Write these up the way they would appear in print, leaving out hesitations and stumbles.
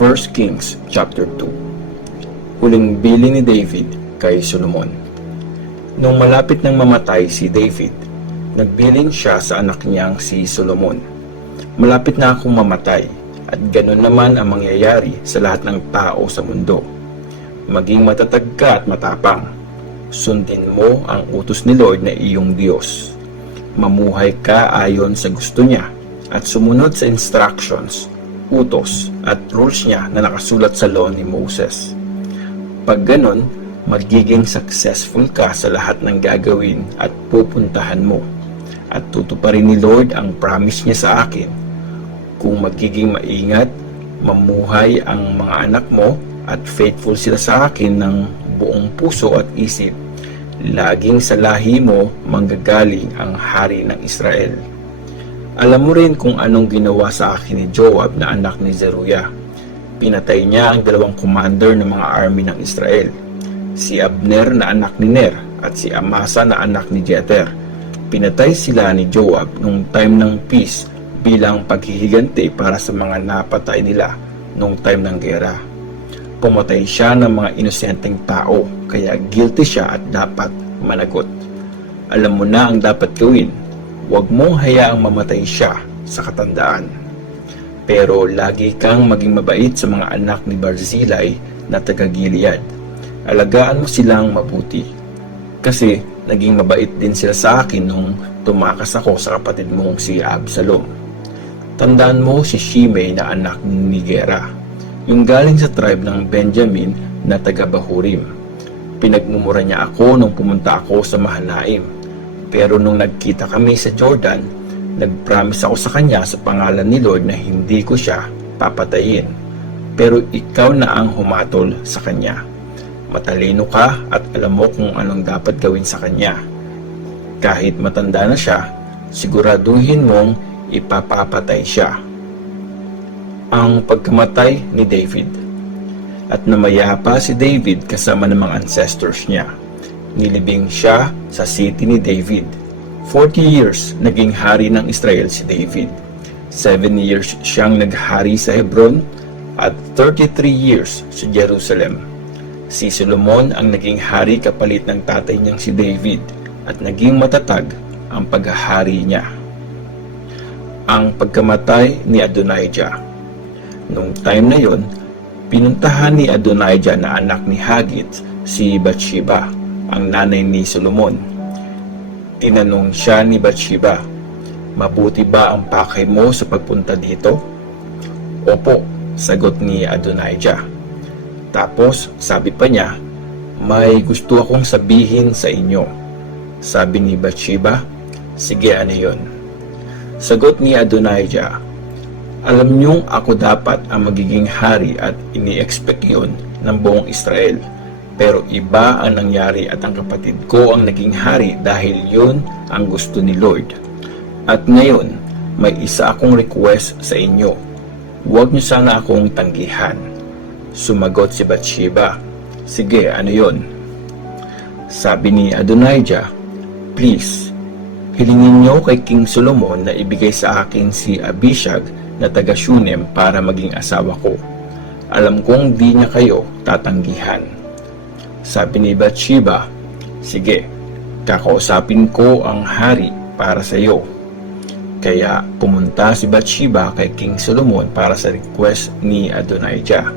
1 Kings chapter 2. Huling bilin ni David kay Solomon. Nung malapit nang mamatay si David, nagbilin siya sa anak niyang si Solomon. Malapit na akong mamatay, at ganun naman ang mangyayari sa lahat ng tao sa mundo. Maging matatag ka at matapang. Sundin mo ang utos ni Lord na iyong Diyos. Mamuhay ka ayon sa gusto niya at sumunod sa instructions, utos at rules niya na nakasulat sa law ni Moses. Pag ganon, magiging successful ka sa lahat ng gagawin at pupuntahan mo. At tutuparin ni Lord ang promise niya sa akin. Kung magiging maingat, mamuhay ang mga anak mo at faithful sila sa akin ng buong puso at isip, laging sa lahi mo manggagaling ang hari ng Israel. Alam mo rin kung anong ginawa sa akin ni Joab na anak ni Zeruiah. Pinatay niya ang dalawang commander ng mga army ng Israel, si Abner na anak ni Ner at si Amasa na anak ni Jeter. Pinatay sila ni Joab nung time ng peace bilang paghihiganti para sa mga napatay nila nung time ng gera. Pumatay siya ng mga inosenteng tao, kaya guilty siya at dapat managot. Alam mo na ang dapat gawin. Huwag mong hayaang mamatay siya sa katandaan. Pero lagi kang maging mabait sa mga anak ni Barzillai na taga-Gilead. Alagaan mo silang mabuti. Kasi naging mabait din sila sa akin nung tumakas ako sa kapatid mong si Absalom. Tandaan mo si Shimei na anak ni Gera, yung galing sa tribe ng Benjamin na taga-Bahurim. Pinagmumura niya ako nung pumunta ako sa Mahanaim. Pero nung nagkita kami sa Jordan, nagpromise ako sa kanya sa pangalan ni Lord na hindi ko siya papatayin. Pero ikaw na ang humatol sa kanya. Matalino ka at alam mo kung anong dapat gawin sa kanya. Kahit matanda na siya, siguraduhin mong ipapapatay siya. Ang pagkamatay ni David. At namayapa si David kasama ng mga ancestors niya. Nilibing siya sa city ni David. 40 years naging hari ng Israel si David. 7 years siyang naghari sa Hebron at 33 years sa Jerusalem. Si Solomon ang naging hari kapalit ng tatay niyang si David at naging matatag ang paghahari niya. Ang pagkamatay ni Adonijah. Nung time na yon, pinuntahan ni Adonijah na anak ni Haggith si Bathsheba, ang nanay ni Solomon. Tinanong siya ni Bathsheba, "Mabuti ba ang pakay mo sa pagpunta dito?" "Opo," sagot ni Adonijah. Tapos sabi pa niya, "May gusto akong sabihin sa inyo." Sabi ni Bathsheba, "Sige, ano yun?" Sagot ni Adonijah, "Alam niyong ako dapat ang magiging hari at ini-expect yun ng buong Israel. Pero iba ang nangyari at ang kapatid ko ang naging hari dahil yun ang gusto ni Lord. At ngayon, may isa akong request sa inyo. Huwag niyo sana akong tanggihan." Sumagot si Bathsheba, "Sige, ano yun?" Sabi ni Adonijah, "Please, hilingin niyo kay King Solomon na ibigay sa akin si Abishag na taga Shunem para maging asawa ko. Alam kong di niya kayo tatanggihan." Sabi ni Bathsheba, "Sige, kakausapin ko ang hari para sa iyo." Kaya pumunta si Bathsheba kay King Solomon para sa request ni Adonijah.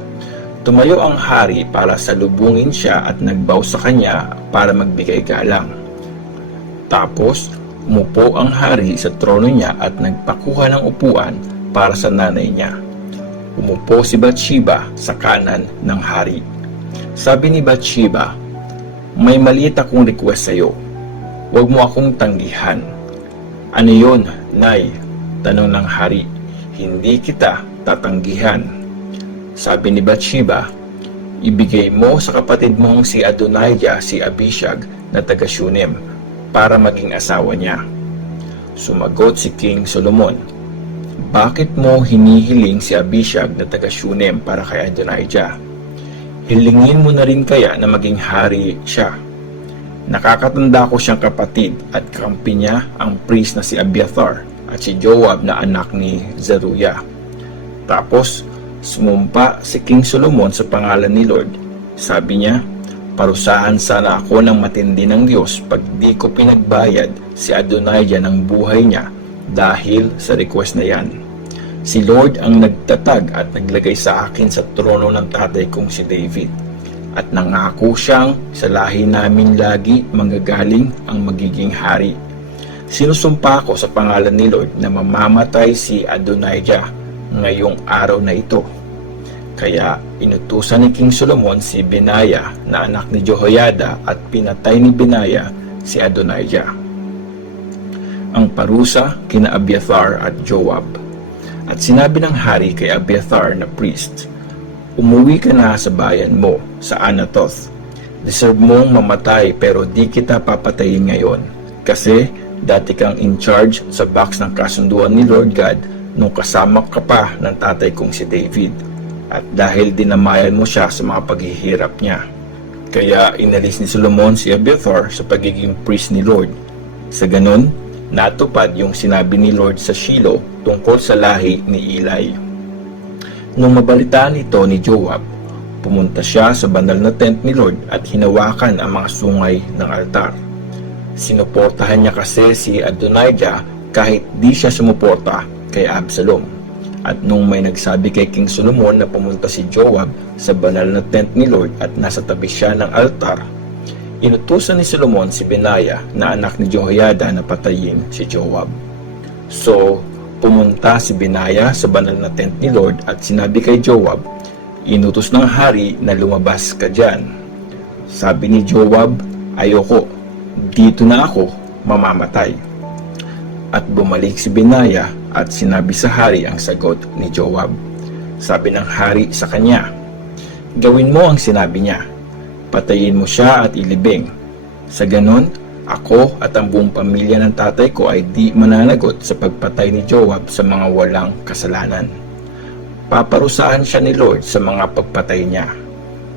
Tumayo ang hari para salubungin siya at nagbow sa kanya para magbigay galang. Tapos umupo ang hari sa trono niya at nagpakuha ng upuan para sa nanay niya. Umupo si Bathsheba sa kanan ng hari. Sabi ni Bathsheba, "May maliit akong request sa iyo. Huwag mo akong tanggihan." "Ano yun, Nay?" tanong ng hari. "Hindi kita tatanggihan." Sabi ni Bathsheba, "Ibigay mo sa kapatid mong si Adonijah si Abishag na taga Shunem para maging asawa niya." Sumagot si King Solomon, "Bakit mo hinihiling si Abishag na taga Shunem para kay Adonijah? Hilingin mo na rin kaya na maging hari siya. Nakakatanda ko siyang kapatid at kampi niya ang priest na si Abiathar at si Joab na anak ni Zeruiah." Tapos Sumumpa si King Solomon sa pangalan ni Lord. Sabi niya, parusahan sana ako ng matindi ng Diyos pag di ko pinagbayad si Adonijah ng buhay niya dahil sa request na yan. Si Lord ang nagtatag at naglagay sa akin sa trono ng tatay kong si David. At nangako siyang sa lahi namin lagi manggagaling ang magiging hari. Sinusumpa ko sa pangalan ni Lord na mamamatay si Adonijah ngayong araw na ito. Kaya inutusan ni King Solomon si Benaiah na anak ni Jehoiada at pinatay ni Benaiah si Adonijah. Ang parusa kina Abiathar at Joab. At sinabi ng hari kay Abiathar na priest, umuwi ka na sa bayan mo, sa Anathoth. Deserve mong mamatay pero di kita papatayin ngayon. Kasi dati kang in charge sa box ng kasunduan ni Lord God nung kasama ka pa ng tatay kong si David. At dahil dinamayan mo siya sa mga paghihirap niya. Kaya inalis ni Solomon si Abiathar sa pagiging priest ni Lord. Sa ganon, natupad yung sinabi ni Lord sa Shiloh tungkol sa lahi ni Eli. Nung mabalitaan ito ni Joab, pumunta siya sa banal na tent ni Lord at hinawakan ang mga sungay ng altar. Sinuportahan niya kasi si Adonijah kahit di siya sumuporta kay Absalom. At nung may nagsabi kay King Solomon na pumunta si Joab sa banal na tent ni Lord at nasa tabi siya ng altar, inutusan ni Solomon si Benaiah na anak ni Jehoiada na patayin si Joab. So, pumunta si Benaiah sa banal na tent ni Lord at sinabi kay Joab, inutos ng hari na lumabas ka dyan. Sabi ni Joab, ayoko, dito na ako mamamatay. At bumalik si Benaiah at sinabi sa hari ang sagot ni Joab. Sabi ng hari sa kanya, gawin mo ang sinabi niya, patayin mo siya at ilibing. Sa ganon, ako at ang buong pamilya ng tatay ko ay di mananagot sa pagpatay ni Joab sa mga walang kasalanan. Paparusahan siya ni Lord sa mga pagpatay niya.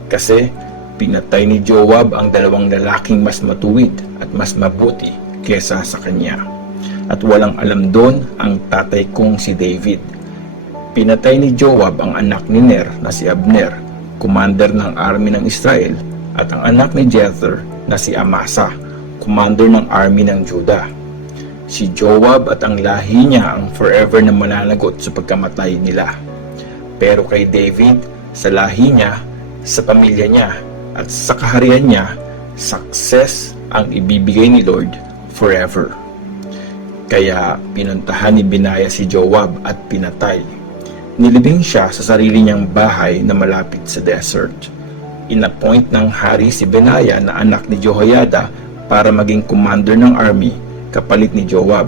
Kasi pinatay ni Joab ang dalawang lalaking mas matuwid at mas mabuti kesa sa kanya. At walang alam doon ang tatay kong si David. Pinatay ni Joab ang anak ni Ner na si Abner, commander ng army ng Israel, at ang anak ni Jether na si Amasa, commander ng army ng Judah. Si Joab at ang lahi niya ang forever na mananagot sa pagkamatay nila. Pero kay David, sa lahi niya, sa pamilya niya, at sa kaharian niya, success ang ibibigay ni Lord forever. Kaya pinuntahan ni Benaiah si Joab at pinatay. Nilibing siya sa sarili niyang bahay na malapit sa desert. Inappoint ng hari si Benaiah na anak ni Jehoiada para maging commander ng army kapalit ni Joab,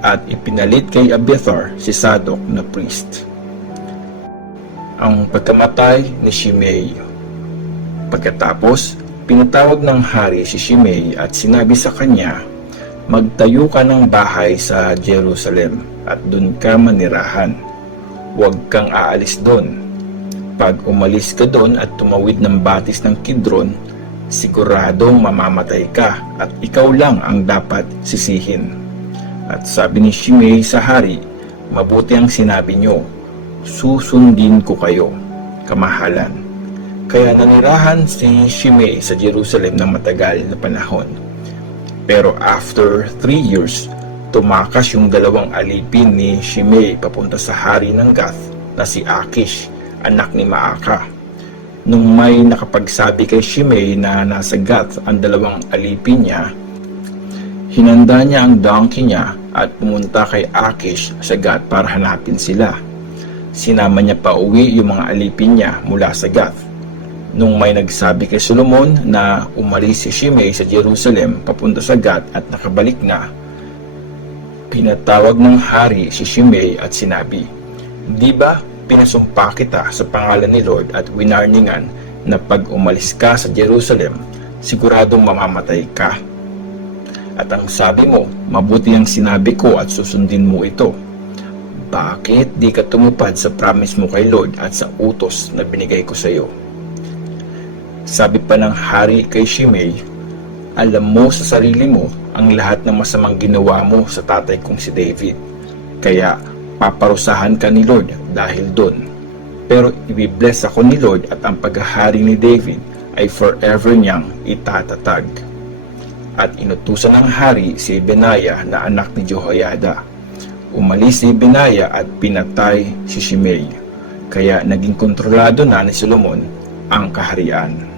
at ipinalit kay Abiathar si Sadok na priest. Ang pagkamatay ni Shimei. Pagkatapos, pinatawag ng hari si Shimei at sinabi sa kanya, magtayo ka ng bahay sa Jerusalem at dun ka manirahan. Huwag kang aalis dun. Pag umalis ka dun at tumawid ng batis ng Kidron, siguradong mamamatay ka at ikaw lang ang dapat sisihin. At sabi ni Shimei sa hari, mabuti ang sinabi niyo, susundin ko kayo, kamahalan. Kaya nanirahan si Shimei sa Jerusalem ng matagal na panahon. Pero after 3 years, tumakas yung dalawang alipin ni Shimei papunta sa hari ng Gath na si Akish, anak ni Maaka. Nung may nakapagsabi kay Shimei na nasa Gath ang dalawang alipin niya, hinanda niya ang donkey niya at pumunta kay Akish sa Gath para hanapin sila. Sinama niya pa uwi yung mga alipin niya mula sa Gath. Nung may nagsabi kay Solomon na umalis si Shimei sa Jerusalem papunta sa Gath at nakabalik na, pinatawag ng hari si Shimei at sinabi, di ba pinasumpa kita sa pangalan ni Lord at winarningan na pag umalis ka sa Jerusalem, siguradong mamamatay ka? At ang sabi mo, mabuti ang sinabi ko at susundin mo ito. Bakit di ka tumupad sa promise mo kay Lord at sa utos na binigay ko sa iyo? Sabi pa ng hari kay Shimei, alam mo sa sarili mo ang lahat ng masamang ginawa mo sa tatay kong si David. Kaya paparusahan ka ni Lord dahil doon. pero ibibless ako ni Lord at ang paghahari ni David ay forever niyang itatatag. At inutusan ng hari si Benaiah na anak ni Jehoiada. Umalis si Benaiah at pinatay si Shimei, kaya naging kontrolado na ni Solomon ang kaharian.